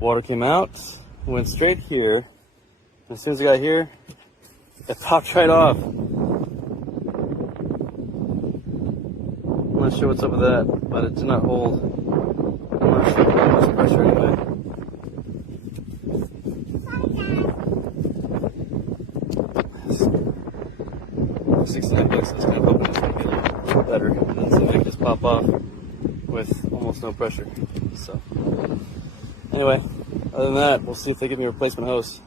Water came out, went straight here. As soon as I got here, it popped right off. I'm not sure what's up with that, but it did not hold. I'm not sure how much pressure anyway. $69, I was kind of hoping this would be a little better, and then something could just pop off with almost no pressure. So, anyway, other than that, we'll see if they give me a replacement hose.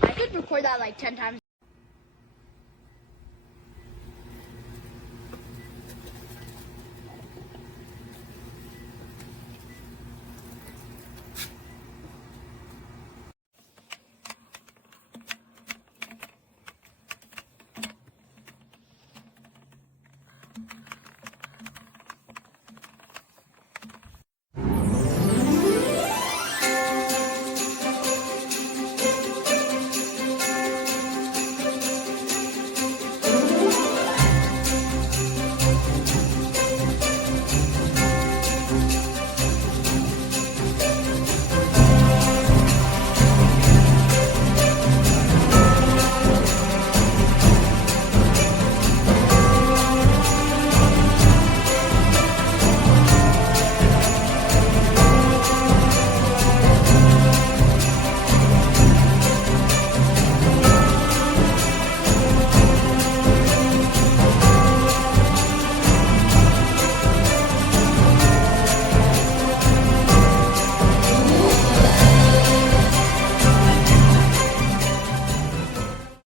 I could record that like 10 times.